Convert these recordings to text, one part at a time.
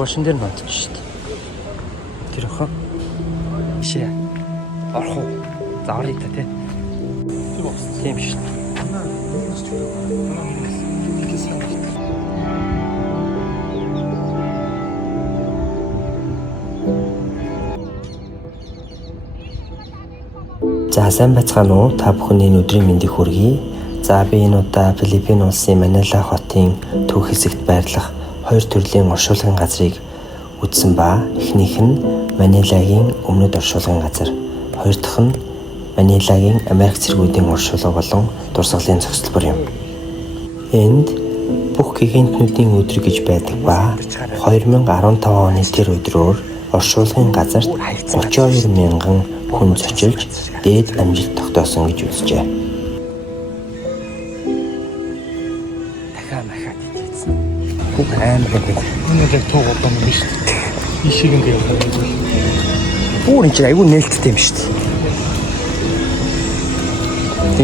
Боршин дээр нотч шүү дээ. Тэр охин. Ишээ. Орох уу? За оръё та тий. Тийм шүү дээ. За сайн байцгаана уу? Та бүхний өдрийн мэндийг хүргэе. За би энэ удаа Филиппин улсын Манила хотын төв хэсэгт байрлах хоёр төрлийн оршуулгын газрыг үзсэн ба эхнийх нь Манилагийн өмнөд оршуулгын газар, хоёр дахь нь Манилагийн Америк цэргүүдийн оршуулга болон дурсгалын зохицлбор юм. Энд бүх гигантнүүдийн өдөр гэж байдаг ба 2015 оны тэр өдрөөр оршуулгын газарт 32 мянган хүн зочилж дээд амжилт тогтоосон гэж үзжээ. Дахиад идсэн. Бүх амар гэдэг. Энэ яг туугаад юм биш үү? Ишиг ингэ явах юм. Бүр энэ айгүй нээлттэй юм шүү дээ.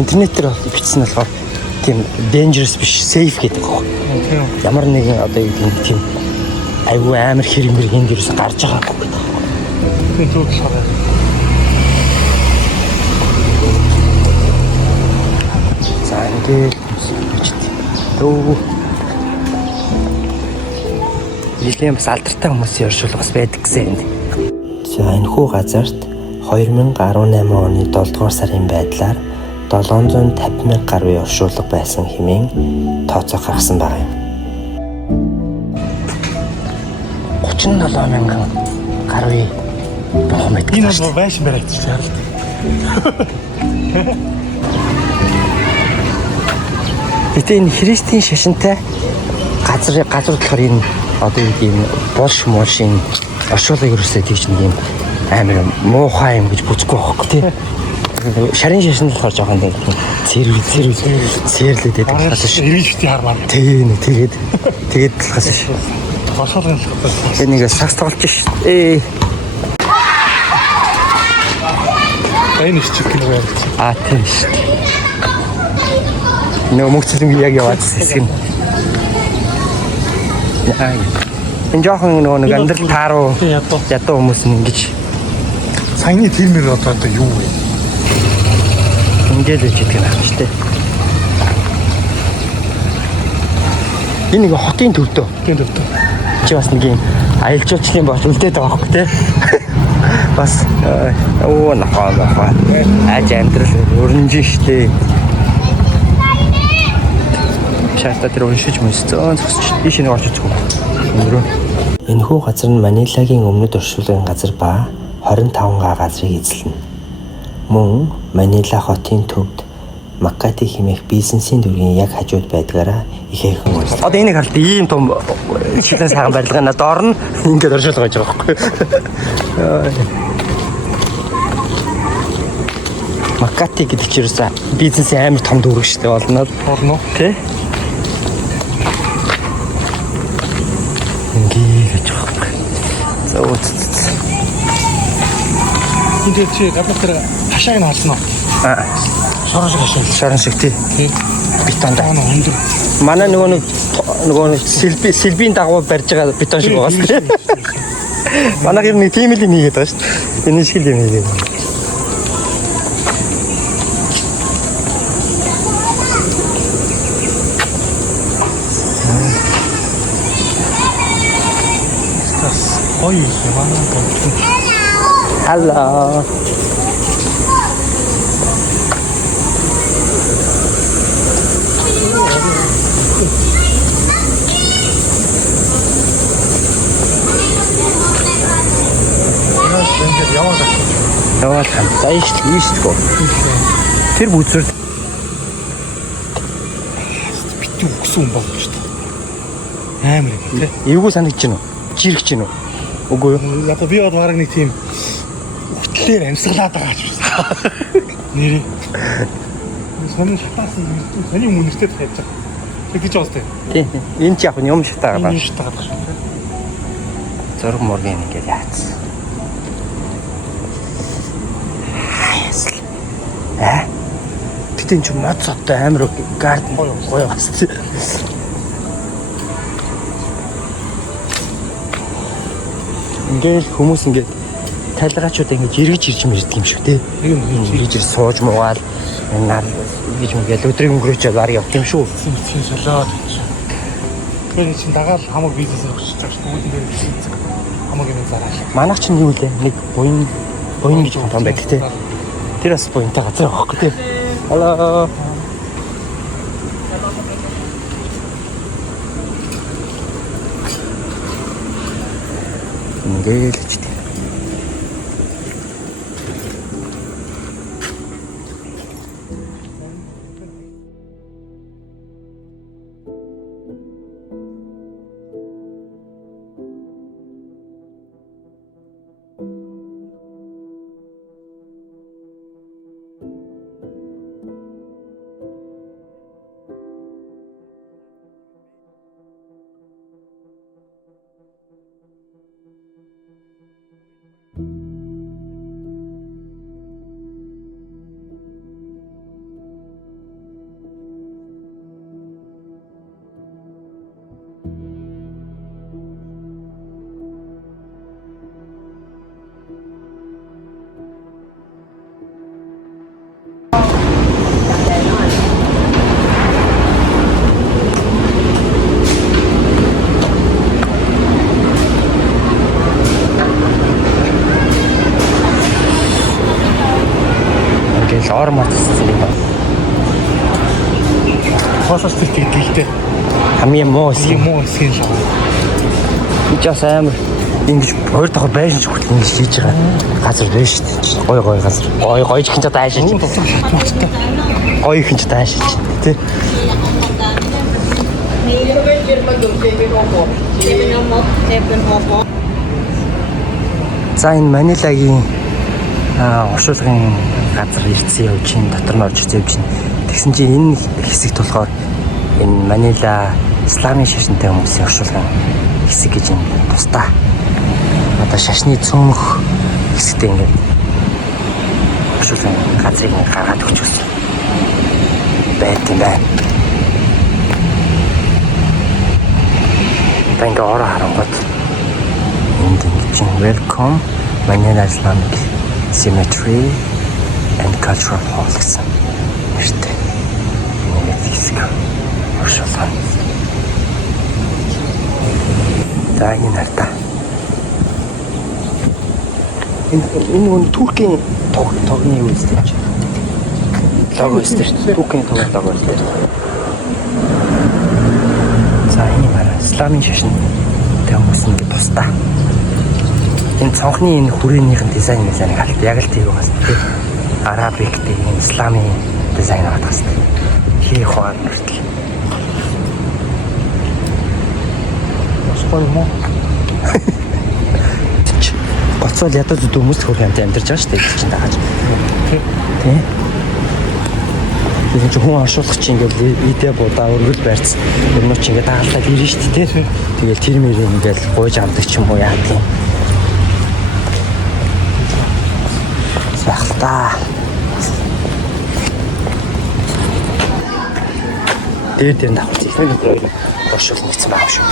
Интернетээр бичсэн болохоор тийм dangerous биш, safe гэдэг байна. Ямар нэгэн одоо тийм айгүй амар хэрэг энд ерөөс гарч байгаагүй гэдэг. Тийм зөв болохоор. За ингээд дөө Жилийн бас алдартай хүмүүсийн оршуулга бас байдаг гэсэн юм. За энэ хүү газарт 2018 оны 7 дугаар сарын байдлаар 750,000 гаруй оршуулга байсан хэмээн тооцоо гаргасан байгаа юм. 37,000 гаруй бохом байдаг. Энэ бол байшин баригдчих шаардлагатай. Гэтэ энэ христийн шашинтай газар болохоор энэ одоо ийм болш молшин оршуулгыг ерөөсөө тийч нэг юм амар муухай юм гэж бүзгүй байхгүй тий. Шарын шашин болохоор жоохон тийм цэрлээд байдаг болохоос ш. Эргэж бити хармаар. Тэгээд болохоос ш. Оршуулгын талбай. Энийг сакс тоглож ш. Энэ ч чих гэнэ байх. Тийм ш. Нөө мөцөлмг яг яваадсан хэсэг нь. Энэ жоохон нэг амьдрал тааруу ядуу хүмүүс нь ингэж саяны термэр одоо юу вэ? Ингээд л жидгэн аах шүү дээ. Энэ нэг хотын төвдөө. Тийм төвдөө. Чи бас нэг юм аялал жуулчлалын болж үлдээд байгаа хөөе тий. Бас нохоо. Аж амьдрал өрнөж штэ. Шаардаа тэр уншиж мөсцөн зогсож ийш нэг орж үзэх үү. Энэхүү газар нь Манилагийн өмнөд оршуулгын газар ба 25 га газрыг эзэлнэ. Мөн Манила хотын төвд Маккати хэмээх бизнесийн дүргийн яг хажууд байдгаараа ихээхэн үйлс. Одоо энийг харалт ийм том шилэн сайхан барилгана доор нь ингээд оршуулга байж байгаа байхгүй. Маккати гэдэг чинь бизнесийн амар том дүрэг шүү дээ болно. Орно. Тэ? Ингээд байгаа. За үз. Энд чи гаднах тэр хашааг нь харсан уу? Шорон шиг тий. Бетон даа. Өндөр. Манай нөгөө сэлбийн дагуу барьж байгаа бетон шиг байгаа шүү дээ. Манай хэрэг нэг тийм л нэгээд байгаа шүү дээ. Энэ шиг л юм нэгээд. Ой, манай. Hello. Яваад хам. Ийш гоо. Тэр бүзэр бити өгсөн юм байна шүү дээ. Амар тий. Эвгүй санагдаж байна уу? Жирэх чинь үү? Үгүй юу? Яг би бод бараг нэг тийм хөтлөөр амьсгалаад байгаа ч байна. Нэрээ. Сонин шатаасан юм. Сони үнэртэй хайж байгаа. Тэгж байгаа сте. Тий. Энэ ч яг юм шатаа байгаа. Энэ шатаа байгаа шүү дээ. Зург моргийн ингээд яац. Гэтэ энэ ч мод цоттой амар гарден гоё бас. Ингээл хүмүүс ингээд тайлгаачууд ингэж эргэж ирж мэрдэг юм шүү те. Ингэж сууж муугаал нар гэж мгээл өдрийг өнгөрөөч баар явт юм шүү. Эцгийн солиод. Тэгээд чинь дагаал хамаг бизнесээр өчөж байгаа шүү. Бүгд дээр хамаг юм зараал. Манайх чинь юу лээ? Нэг буян гэж том байдаг те. Тэр бас буянтай газар байхгүй те. Hello. Ингээл ч тийм. Ор матсан юм байна. Хоосоос тэгдэлтэй. Хамгийн муу хэсэг юм шиг. Ичээс амар ингэж хоёр дахь байшин ч хүртэл ингэж хийж байгаа газар байна шүү дээ. Гой газар. Гой ч хинч таашаач. Гой хинч таашаач тий. За энэ Манилагийн уршуулгын газар ирсэн явж чинь дотор нь орж ирсэн явж чинь тэгсэн чинь энэ хэсэгт болохоор энэ Манила исламын шашинтай хүмүүсийн уршуулгын хэсэг гэж юм тусдаа. Одоо шашны цөөнх хэсэгтээ ингээд уршуулгын газрыг гаргаад өгчихсөн байт юм байна. Тэнгэ ороо харангуут энд ингэж welcome Manila Islamic Cemetery and Cultural Hall гэсэн нэртэй нэг хэсэг уршуулгын. За энэ нарта. Энэ хүн Туркийн тогны юм үстэй чи. Лого үстэй. Туркийн лого үстэй. За энэ мара исламын шашин хүмүүс ингэ тусдаа. Энэ цонхны энэ хүрээнийхэн дизайныг харалт яг л тийм байгаас тийм арабик тийм исламын дизайн байгаа тастай. Хий хоол мөртл. Осгой мо. Гоцол ядаж хүмүүс хөрх юмтай амьдарч байгаа шүү дээ чинь дагааж. Тийм. Тэгээд хүн оршуулах чинь ингээл идэ будаа өргөл барьц. Өрнөч ингээд дагалдаад ирнэ шүү дээ тийм. Тэгээд тэр мэрийг ингээд гойж амдаг ч юм уу яа тийм. Бахта. Дээр нь давхаж ирсэн нэг хоёр оршуул нэгсэн байгаа шүү.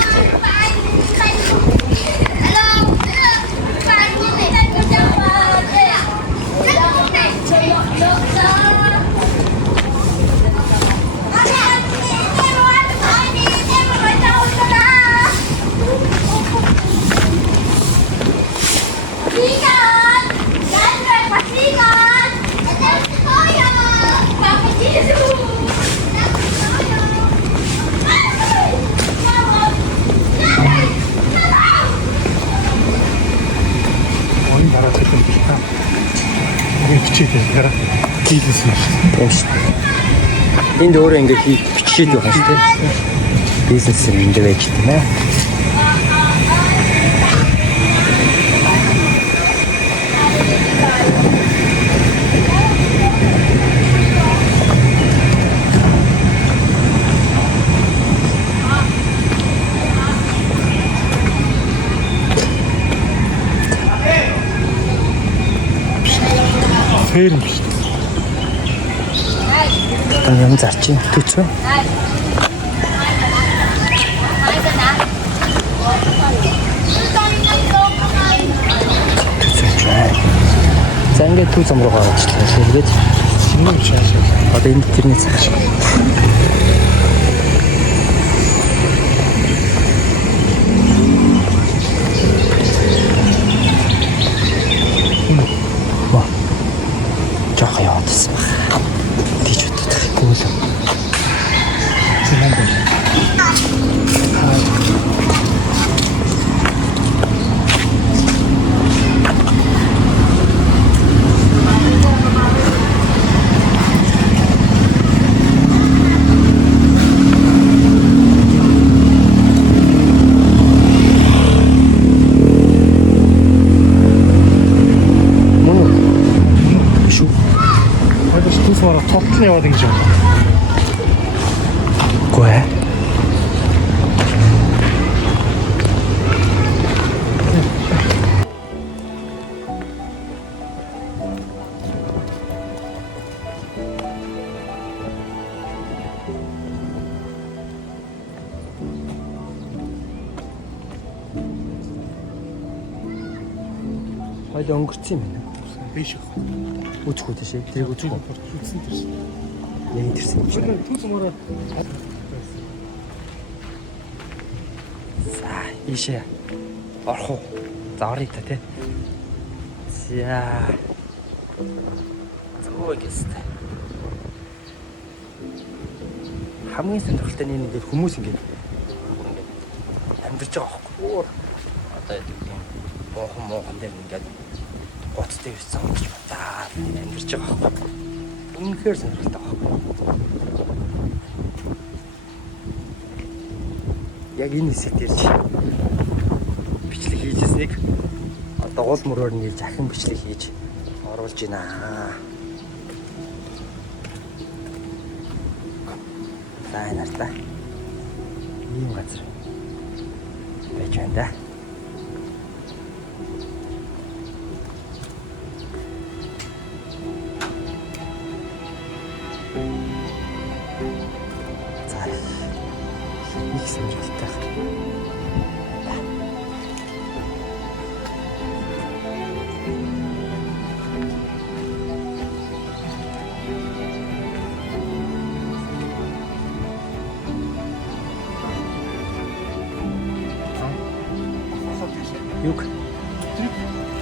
Хичээдэг. Хийлээс юм шүү. Энд өөрөө ингээд бичээд байгаа шүү дээ. Бизнес юм дээр байж байна. Ферм биш. Одоо юм зарчим төцөө. За ингээд төв зам руу гараачлаа. Тэгээд шинэ шааш. одоо энэ тэрний цааш. Жох яваадсан баг. Тийч боддог. Гүйл. Цэвэн. Топтол яваад ингэж байна. Гүй ээ. Хоёул өнгөрцөн юм байна. Биш их. Үзэхгүй тийш. Тэрийг үзэхгүй. Үзсэн тэр шин. Яг интерсэн юм чинь. Түнс мөрөө. За, ийшээ. Орох уу? За оръё та тий. За. Зөө гэстэй. Хамгийн сонирхолтой нь ингээд хүмүүс ингээд амьдарч байгаа байхгүй. Одоо юм муухан дээр ингээд гоцтой ирсэн гэж бодаа. Амьдарч байгаа байхгүй. Үнэхээр сонирхолтой байхгүй. Яг энэ хэсэгт ирж бичлэг хийжсэнийг одоо гол мөрөөр нь ирж ахин бичлэг хийж оруулж байна. За энэ нартай ийм газар байж байна да. За их сонирхолтой. Юг.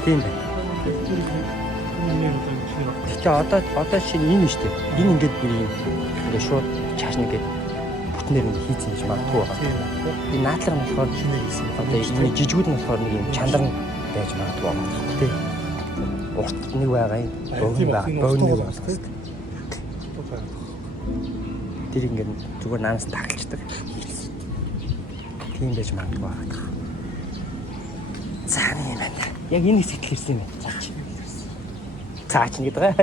Тийм байна. Тэгэхээр одоо шинэ энэ шүү дээ. Энэ ингээд бүр юм. Ингээд шууд чааш нэгээд бүтнээр нь хийцэн гэж магадгүй байгаа. Энэ наадлага нь болохоор шинэ хийсэн. Одоо энэ жижигүүд нь болохоор нэг юм чандар нь байж магадгүй байгаа. Тэ. Урт нэг байгаа юм. Богино байгаа. Тэр ингээд зүгээр наанаас тагчдаг. Тийм байж магадгүй байгаа. За юм байна. Яг энэ хэсэгт хэрсэн юм байна. Цаач нэг даа.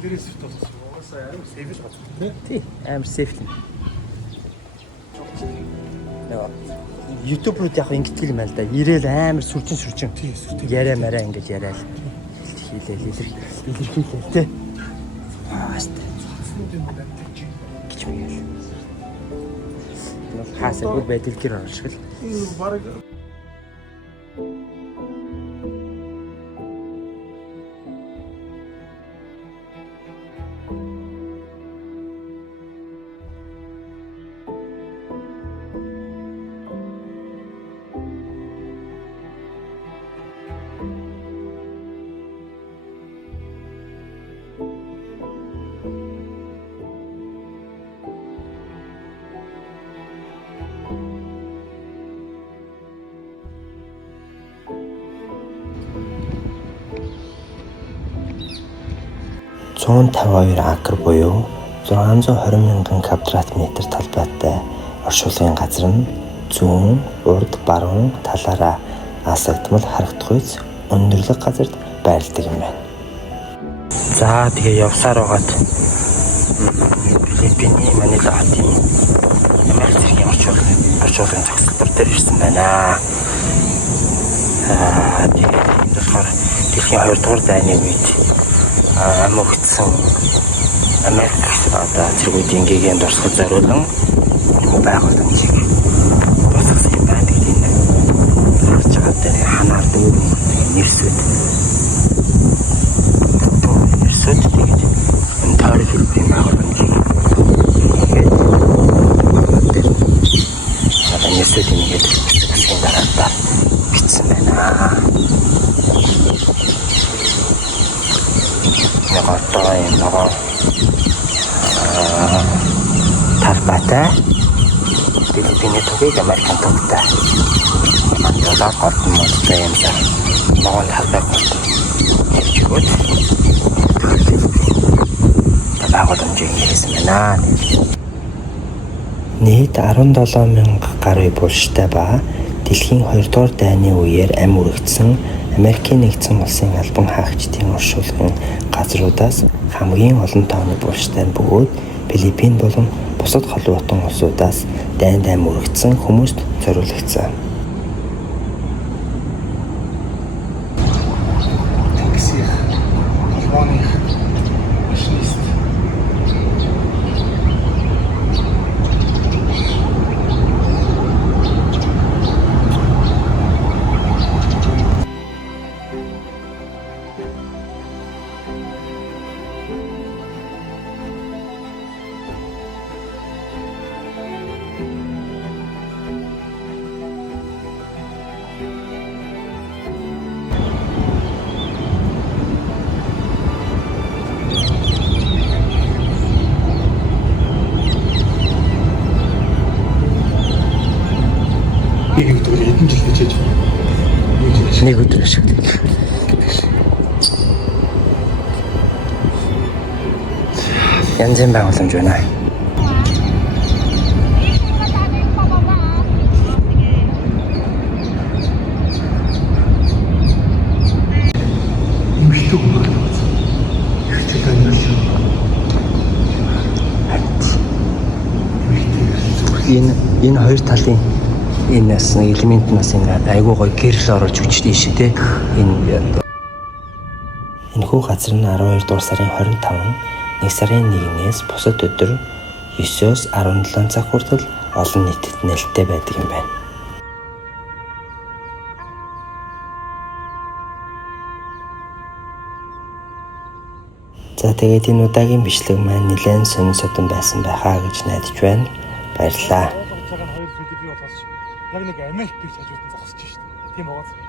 Дээрээс уусаа амар сейф л байна. Тий, амар сейф юм. YouTube руу яг ингэдэг юм байна л да. Ирээл амар сүрчин. Тий, сүрчин. Яриа мараа ингэж яриад хийлээл илэрхийлээл тий. Ааст. Гэж мэгэл. Хаасаа бүр байдал гэр оршгол. Бараг $152 акр буюу 620 мянган квадрат метр талбайтай оршуулгын газар нь зүүн, урд, баруун талаараа асагдмал харагдахуйц өндөрлөг газарт байрладаг юм байна. За тэгээ явсаар байгаад Филиппиний Манила хотын Америк зэргийн орчуулгын зохицолтор дээр ирсэн байна. Тэгээд энэ болохоор дэлхийн 2 дугаар дайны үед амгтсан Америк одоо зэргүүдийн гэгээн дурсгал зориулан байгуулсан чиг босгосон юм байна. Тэгээд гадаа ханаар дүүр нэрсэд. Нэрсэд тэгээд энэ таарх хэлбэрийн байгууламжийг нэрсэд ингээд засгийн дараалтаа бичсэн байна. Нэг одоо энэ нөгөө талбайтай Филиппиний төвийг Америкийн төвтэй мандалаар голдон модтой юм шиг нөгөө талбайг хийж өгөөд байгууламжийг хийсэн байна. Нийт 17,000 гаруй булштай ба дэлхийн 2 дугаар дайны үеэр ам үрэгдсэн Америкийн нэгдсэн улсын албан хаагчдын оршуулгын газруудаас хамгийн олон тооны булштай бөгөөд Филиппин болон бусад холбоо утгын улсуудаас дайнд ам үрэгдсэн хүмүүст зориулагдсан. Таксих, холбооных, машинист. Хэдэн жил хичээж байна? Нэг өдөр ашиглав. Янзын байгууламж байна. Имхтэй хүмүүс их чигээр юм шиг. Энэ хоёр талын энэ бас элемент нас энэ айгуу гоё гэрэл оруулж өчтдээ шүү дээ. Энэ хүү газар нь 12 дугаар сарын 25, 1 сарын 1-ээс бусад өдөр 9-өөс 17 цаг хүртэл олон нийтэд нээлттэй байдаг юм байна. За тэгээд энэ удаагийн бичлэг маань нэлээд сонир содон байсан байхаа гэж найдаж байна. Баярлалаа. Яг нэг Америк гэж хажууд нь зогсож шүү дээ. Тийм байгаа.